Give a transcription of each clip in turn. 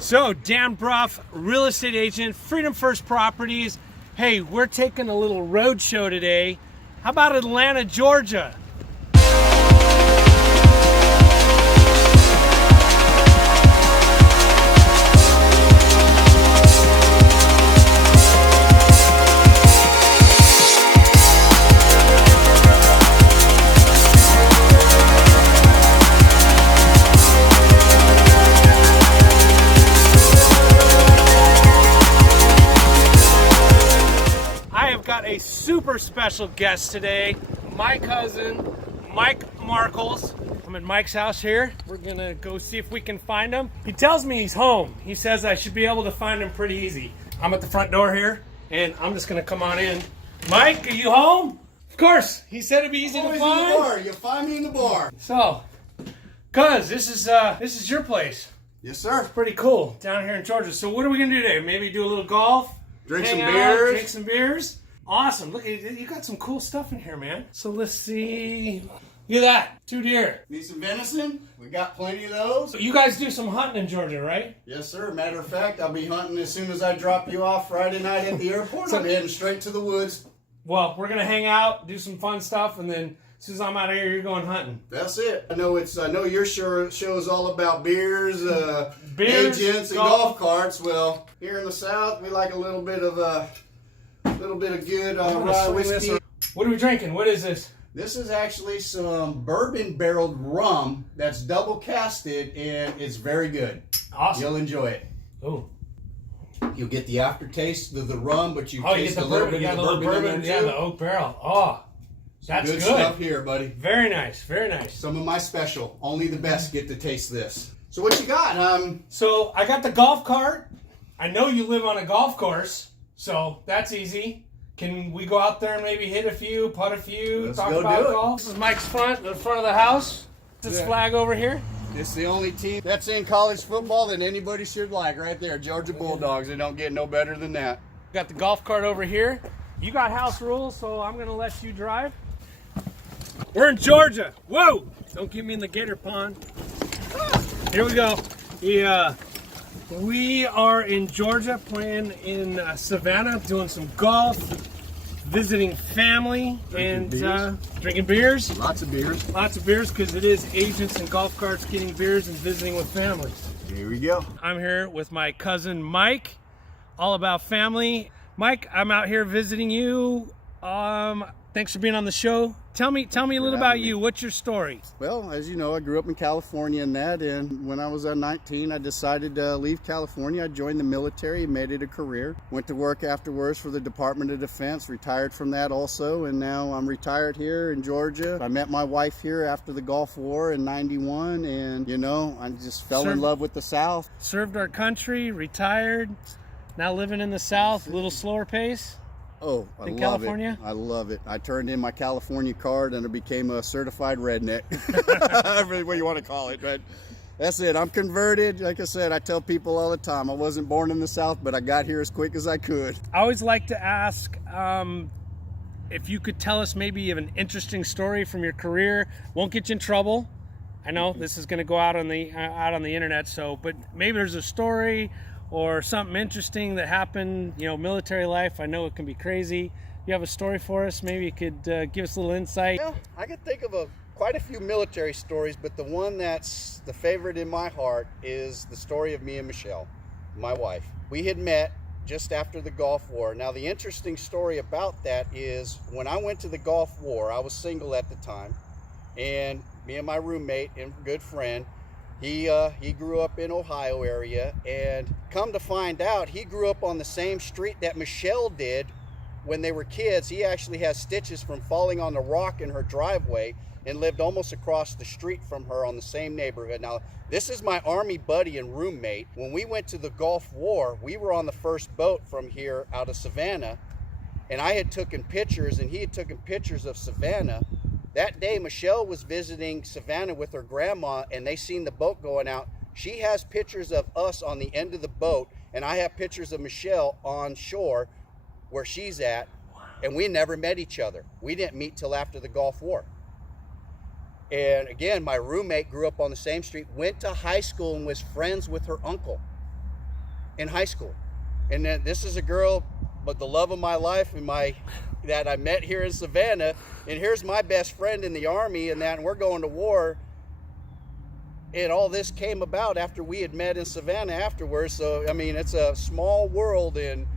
So, Dan Bruff, real estate agent, Freedom First Properties. Hey, we're taking a little road show today. How about Atlanta, Georgia? Got a super special guest today, my cousin, Mike Markles. I'm at Mike's house here. We're gonna go see if we can find him. He tells me he's home. He says I should be able to find him pretty easy. I'm at the front door here, and I'm just gonna come on in. Mike, are you home? Of course. He said it'd be easy to find. Always in the bar. You'll find me in the bar. So, cuz this is your place. Yes, sir. It's pretty cool down here in Georgia. So what are we gonna do today? Maybe do a little golf, Drink hang some out, beers. drink some beers. Awesome. Look, you got some cool stuff in here, man. So let's see. Look at that. 2 deer. Need some venison? We got plenty of those. So you guys do some hunting in Georgia, right? Yes, sir. Matter of fact, I'll be hunting as soon as I drop you off Friday night at the airport. I'm heading straight to the woods. Well, we're going to hang out, do some fun stuff, and then as soon as I'm out of here, you're going hunting. That's it. I know your show is all about beers, Beers, agents, and golf carts. Well, here in the South, we like a little bit of good rye whiskey. What are we drinking? What is this? This is actually some bourbon barreled rum that's double casted, and it's very good. Awesome. You'll enjoy it. Oh. You'll get the aftertaste of the rum, but you You taste get a little bit of of the the bourbon. bourbon in there Yeah, too. the oak barrel. Oh, that's Good good. stuff here, buddy. Very nice. Very nice. Some of my special. Only the best get to taste this. So what you got? So I got the golf cart. I know you live on a golf course, so that's easy. Can we go out there and maybe hit a few, putt a few, Let's talk go about do it. golf? This is Mike's the front of the house. This Yeah. flag over here. It's the only team that's in college football that anybody should like right there. Georgia Bulldogs. They don't get no better than that. Got the golf cart over here. You got house rules, so I'm gonna let you drive. We're in Georgia. Whoa! Don't get me in the gator pond. Here we go. We are in Georgia, playing in Savannah, doing some golf, visiting family, drinking beers. Lots of beers. Lots of beers, because it is agents and golf carts getting beers and visiting with families. Here we go. I'm here with my cousin Mike, all about family. Mike, I'm out here visiting you. Thanks for being on the show. Tell me a little about you. What's your story? Well, as you know, I grew up in California and when I was 19, I decided to leave California. I joined the military, made it a career. Went to work afterwards for the Department of Defense, retired from that also, and now I'm retired here in Georgia. I met my wife here after the Gulf War in '91, and I just fell in love with the South. Served our country, retired, now living in the South, a little slower pace. Oh, I love California? it. I love it. I turned in my California card and I became a certified redneck. Really what you want to call it, but that's it. I'm converted. Like I said, I tell people all the time, I wasn't born in the South, but I got here as quick as I could. I always like to ask if you could tell us maybe of an interesting story from your career. Won't get you in trouble. I know this is going to go out on the internet, but maybe there's a story or something interesting that happened, military life. I know it can be crazy. You have a story for us? Maybe you could give us a little insight. Well, I could think of quite a few military stories, but the one that's the favorite in my heart is the story of me and Michelle, my wife. We had met just after the Gulf War. Now, the interesting story about that is when I went to the Gulf War, I was single at the time, and me and my roommate and good friend, he grew up in Ohio area, and come to find out, he grew up on the same street that Michelle did when they were kids. He actually has stitches from falling on the rock in her driveway and lived almost across the street from her on the same neighborhood. Now, this is my Army buddy and roommate. When we went to the Gulf War, we were on the first boat from here out of Savannah, and I had taken pictures and he had taken pictures of Savannah. That day, Michelle was visiting Savannah with her grandma, and they seen the boat going out. She has pictures of us on the end of the boat, and I have pictures of Michelle on shore where she's at, and we never met each other. We didn't meet till after the Gulf War. And again, my roommate grew up on the same street, went to high school, and was friends with her uncle. in high school. And then this is a girl, but the love of my life and that I met here in Savannah. And here's my best friend in the Army and we're going to war. And all this came about after we had met in Savannah afterwards. So, I mean, it's a small world, and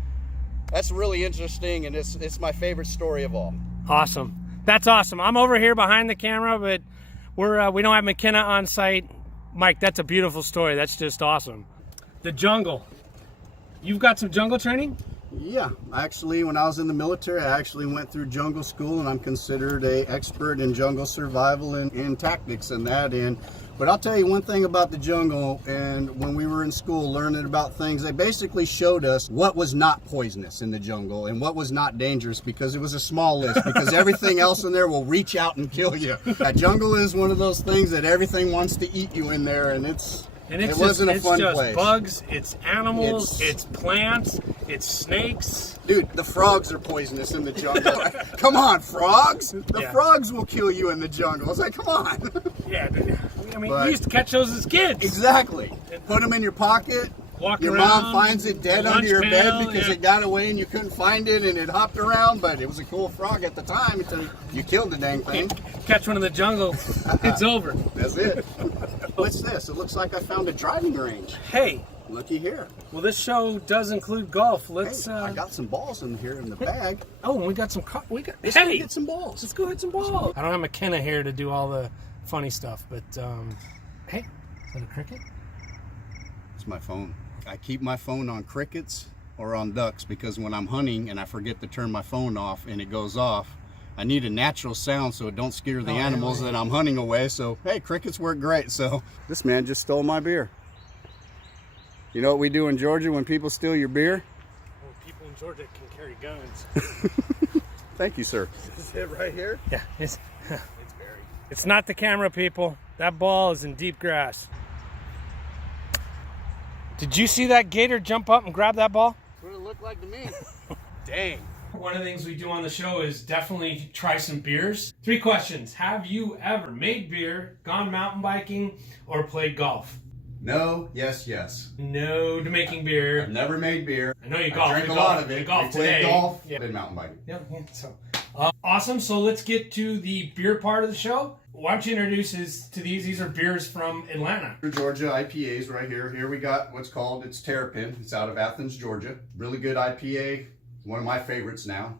that's really interesting, and it's my favorite story of all. Awesome. That's awesome. I'm over here behind the camera, but we don't have McKenna on site. Mike, that's a beautiful story. That's just awesome. The jungle. You've got some jungle training? Yeah, actually, when I was in the military, I actually went through jungle school, and I'm considered an expert in jungle survival and tactics and that. But I'll tell you one thing about the jungle, and when we were in school learning about things, they basically showed us what was not poisonous in the jungle and what was not dangerous, because it was a small list, because everything else in there will reach out and kill you. That jungle is one of those things that everything wants to eat you in there, and it wasn't a fun place. It's just bugs, it's animals, it's plants, it's snakes. Dude, the frogs are poisonous in the jungle. Come on, frogs! The frogs will kill you in the jungle. It's like, come on. Yeah, I mean, we used to catch those as kids. Exactly. Put them in your pocket. Your mom finds it dead under your bed because it got away and you couldn't find it and it hopped around, but it was a cool frog at the time until you killed the dang thing. Catch one in the jungle, it's over. That's it. What's this? It looks like I found a driving range. Hey. Looky here. Well, this show does include golf. Let's. I got some balls in here in the bag. Oh, and we got some. Let's go get some balls. Let's go hit some balls. I don't have McKenna here to do all the funny stuff, but hey, is that a cricket? It's my phone. I keep my phone on crickets or on ducks because when I'm hunting and I forget to turn my phone off and it goes off, I need a natural sound so it don't scare the animals that I'm hunting away. So, hey, crickets work great. So, this man just stole my beer. You know what we do in Georgia when people steal your beer? Well, people in Georgia can carry guns. Thank you, sir. Is it right here? Yeah, it's buried. It's not the camera, people. That ball is in deep grass. Did you see that gator jump up and grab that ball? That's what it looked like to me. Dang. One of the things we do on the show is definitely try some beers. 3 questions. Have you ever made beer, gone mountain biking, or played golf? No, yes, yes. No to making beer. I've never made beer. I know you golf. I drink a lot of it. Golf today. Golf. Yeah. Been mountain biking. Yeah. So, awesome. So let's get to the beer part of the show. Why don't you introduce us to these? These are beers from Atlanta. Georgia IPAs right here. Here we got what's called, it's Terrapin. It's out of Athens, Georgia. Really good IPA. One of my favorites now.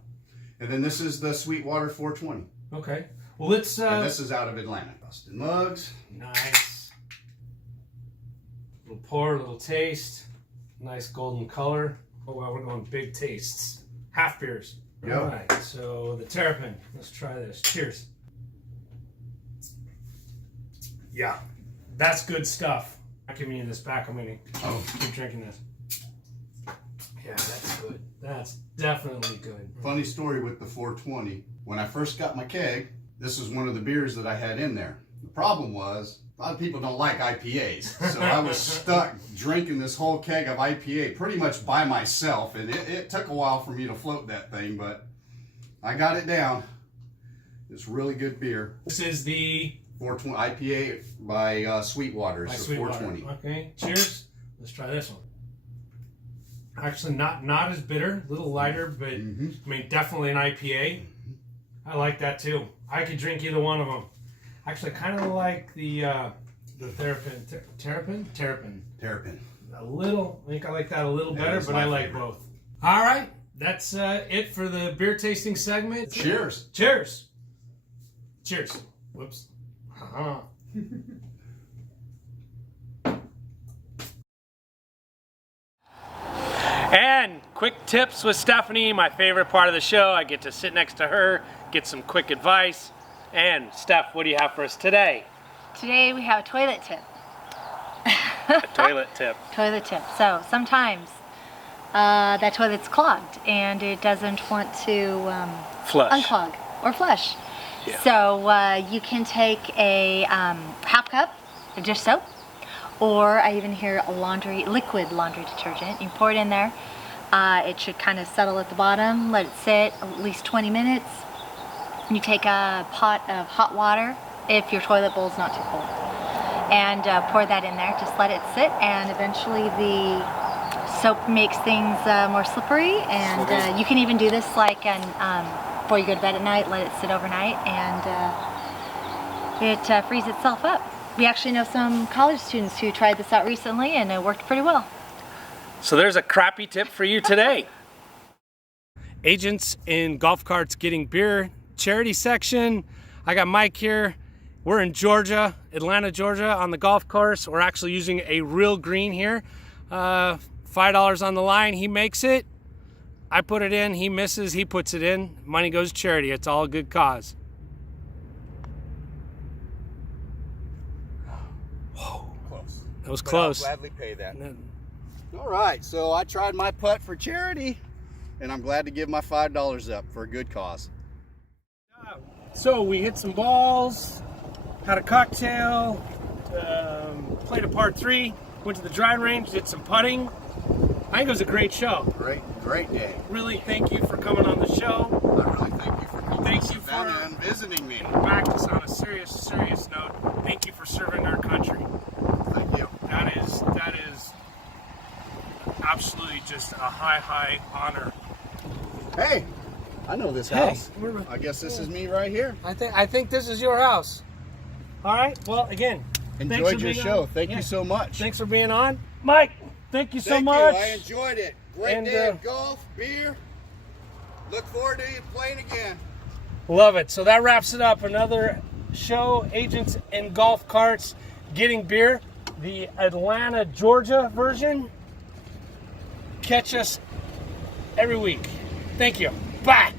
And then this is the Sweetwater 420. Okay. Well, let's... and this is out of Atlanta. Busted mugs. Nice. Little pour, little taste. Nice golden color. Oh, well, we're going big tastes. Half beers. Yep. All right, so the Terrapin. Let's try this. Cheers. Yeah, that's good stuff. I'm giving you this back. I'm going to keep drinking this. Yeah, that's good. That's definitely good. Funny story with the 420. When I first got my keg, this was one of the beers that I had in there. The problem was, a lot of people don't like IPAs. So I was stuck drinking this whole keg of IPA pretty much by myself. And it took a while for me to float that thing, but I got it down. It's really good beer. This is the 420 IPA by Sweetwater. By so Sweetwater. 420. Okay, cheers. Let's try this one. Actually, not as bitter, a little lighter, but I mean, definitely an IPA. I like that too. I could drink either one of them. Actually, I kind of like the Terrapin. Terrapin. A little. I think I like that a little better, but I like both. All right, that's it for the beer tasting segment. Cheers. Cheers. Cheers. Whoops. And quick tips with Stephanie, my favorite part of the show. I get to sit next to her, get some quick advice. And Steph, what do you have for us today? Today we have a toilet tip. A toilet tip. Toilet tip. So sometimes that toilet's clogged and it doesn't want to Flush. unclog or flush. Yeah. So you can take a half cup of dish soap, or I even hear a liquid laundry detergent. You pour it in there. It should kind of settle at the bottom. Let it sit at least 20 minutes. You take a pot of hot water if your toilet bowl is not too cold, and pour that in there. Just let it sit, and eventually the soap makes things more slippery, and you can even do this like before you go to bed at night, let it sit overnight, and it frees itself up. We actually know some college students who tried this out recently, and it worked pretty well. So there's a crappy tip for you today. Agents in Golf Carts Getting Beer charity section. I got Mike here. We're in Georgia, Atlanta, Georgia, on the golf course. We're actually using a real green here. $5 on the line. He makes it. I put it in. He misses. He puts it in. Money goes to charity. It's all a good cause. Whoa. Close. That was But close. I'll gladly pay that. All right, so I tried my putt for charity, and I'm glad to give my $5 up for a good cause. So we hit some balls, had a cocktail, played a par 3, went to the driving range, did some putting. I think it was a great show. Great day. Really thank you for coming on the show. I really thank you for coming Thank to you Savannah for- and visiting me. Back to us on a serious note. Thank you for serving our country. Thank you. That is absolutely just a high honor. Hey, I know this Hey, house. I guess this is me right here. I think this is your house. All right. Well, again, thanks Enjoyed for your being show. on. Thank Yeah. you so much. Thanks for being on, Mike. Thank you so Thank much. you. I enjoyed it. Great And, day of golf, beer. Look forward to you playing again. Love it. So that wraps it up. Another show, Agents in Golf Carts Getting Beer, the Atlanta, Georgia version. Catch us every week. Thank you. Bye.